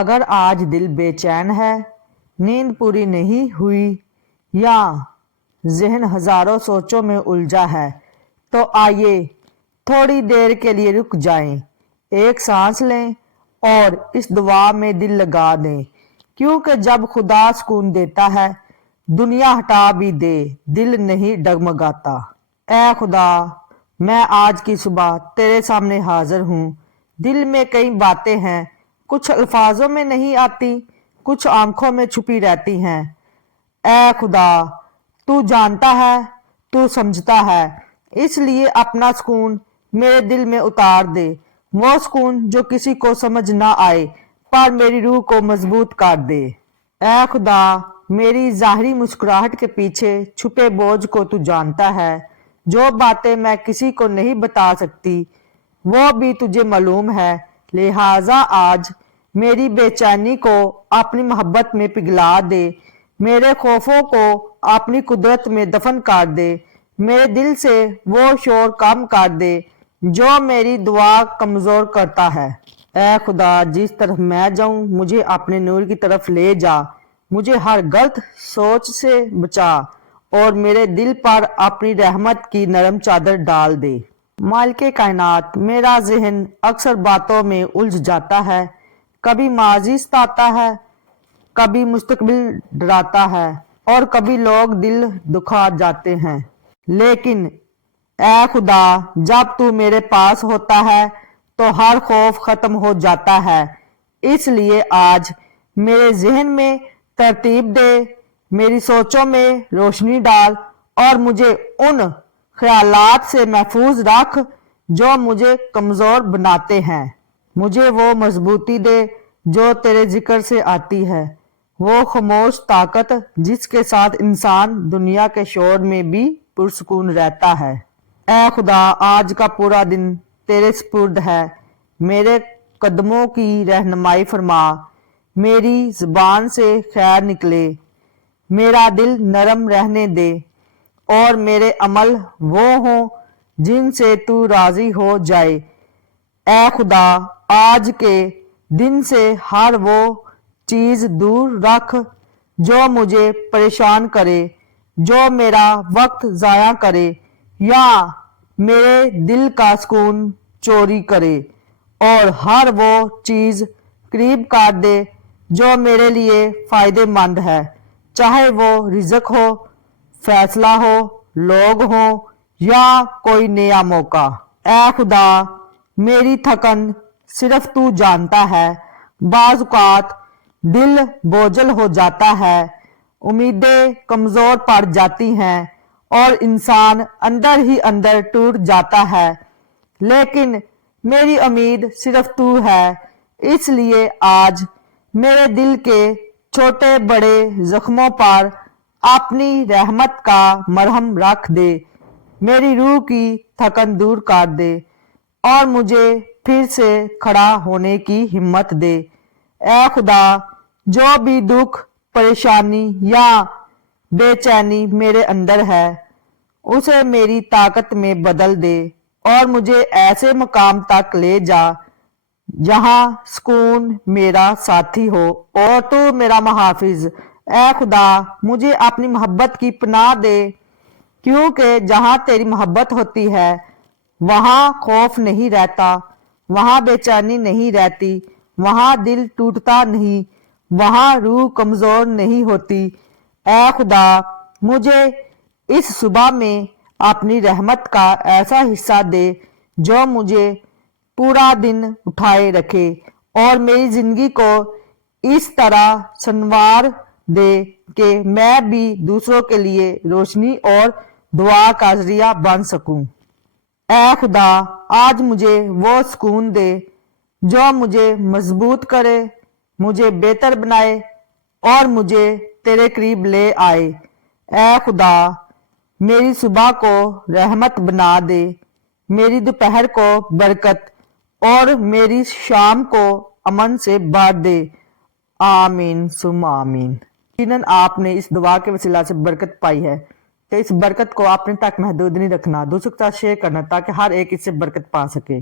اگر آج دل بے چین ہے، نیند پوری نہیں ہوئی یا ذہن ہزاروں سوچوں میں الجھا ہے تو آئیے تھوڑی دیر کے لیے رک جائیں، ایک سانس لیں اور اس دعا میں دل لگا دیں، کیونکہ جب خدا سکون دیتا ہے دنیا ہٹا بھی دے دل نہیں ڈگمگاتا۔ اے خدا، میں آج کی صبح تیرے سامنے حاضر ہوں۔ دل میں کئی باتیں ہیں، کچھ الفاظوں میں نہیں آتی، کچھ آنکھوں میں چھپی رہتی ہیں۔ اے خدا، تو جانتا ہے، تو سمجھتا ہے، اس لیے اپنا سکون میرے دل میں اتار دے، وہ سکون جو کسی کو سمجھ نہ آئے پر میری روح کو مضبوط کر دے۔ اے خدا، میری ظاہری مسکراہٹ کے پیچھے چھپے بوجھ کو تو جانتا ہے، جو باتیں میں کسی کو نہیں بتا سکتی وہ بھی تجھے معلوم ہے، لہٰذا آج میری بے چینی کو اپنی محبت میں پگھلا دے، میرے خوفوں کو اپنی قدرت میں دفن کر دے، میرے دل سے وہ شور کم کر دے جو میری دعا کمزور کرتا ہے۔ اے خدا، جس طرف میں جاؤں مجھے اپنے نور کی طرف لے جا، مجھے ہر غلط سوچ سے بچا اور میرے دل پر اپنی رحمت کی نرم چادر ڈال دے۔ مالک کائنات، میرا ذہن اکثر باتوں میں الجھ جاتا ہے، کبھی ماضی ستاتا ہے، کبھی مستقبل ڈراتا ہے اور کبھی لوگ دل دکھا جاتے ہیں، لیکن اے خدا، جب تو میرے پاس ہوتا ہے تو ہر خوف ختم ہو جاتا ہے، اس لیے آج میرے ذہن میں ترتیب دے، میری سوچوں میں روشنی ڈال اور مجھے ان خیالات سے محفوظ رکھ جو مجھے کمزور بناتے ہیں، مجھے وہ مضبوطی دے جو تیرے ذکر سے آتی ہے، وہ خاموش طاقت جس کے ساتھ انسان دنیا کے شور میں بھی پرسکون رہتا ہے۔ اے خدا، آج کا پورا دن تیرے سپرد ہے، میرے قدموں کی رہنمائی فرما، میری زبان سے خیر نکلے، میرا دل نرم رہنے دے اور میرے عمل وہ ہوں جن سے تو راضی ہو جائے۔ اے خدا، آج کے دن سے ہر وہ چیز دور رکھ جو مجھے پریشان کرے، جو میرا وقت ضائع کرے یا میرے دل کا سکون چوری کرے، اور ہر وہ چیز قریب کر دے جو میرے لیے فائدہ مند ہے، چاہے وہ رزق ہو، فیصلہ ہو، لوگ ہوں یا کوئی نیا موقع۔ اے خدا، میری تھکن صرف تو جانتا ہے، بعض اوقات دل بوجھل ہو جاتا ہے، امیدیں کمزور پڑ جاتی ہیں اور انسان اندر ہی اندر ٹوٹ جاتا ہے، لیکن میری امید صرف تو ہے، اس لیے آج میرے دل کے چھوٹے بڑے زخموں پر اپنی رحمت کا مرہم رکھ دے، میری روح کی تھکن دور کر دے اور مجھے پھر سے کھڑا ہونے کی ہمت دے۔ اے خدا، جو بھی دکھ، پریشانی یا بے چینی میرے اندر ہے اسے میری طاقت میں بدل دے اور مجھے ایسے مقام تک لے جا جہاں سکون میرا ساتھی ہو اور تو میرا محافظ۔ اے خدا، مجھے اپنی محبت کی پناہ دے، کیونکہ جہاں تیری محبت ہوتی ہے وہاں خوف نہیں رہتا، وہاں بے چینی نہیں رہتی، وہاں دل ٹوٹتا نہیں، وہاں روح کمزور نہیں ہوتی۔ اے خدا، مجھے اس صبح میں اپنی رحمت کا ایسا حصہ دے جو مجھے پورا دن اٹھائے رکھے اور میری زندگی کو اس طرح سنوار دے کہ میں بھی دوسروں کے لیے روشنی اور دعا کا ذریعہ بن سکوں۔ اے خدا، آج مجھے وہ سکون دے جو مجھے مضبوط کرے، مجھے بہتر بنائے اور مجھے تیرے قریب لے آئے۔ اے خدا، میری صبح کو رحمت بنا دے، میری دوپہر کو برکت اور میری شام کو امن سے بھر دے۔ آمین ثم آمین۔ یقیناً آپ نے اس دعا کے وسیلہ سے برکت پائی ہے، تو اس برکت کو اپنے تک محدود نہیں رکھنا، دوسروں کے ساتھ شیئر کرنا تاکہ ہر ایک اس سے برکت پا سکے۔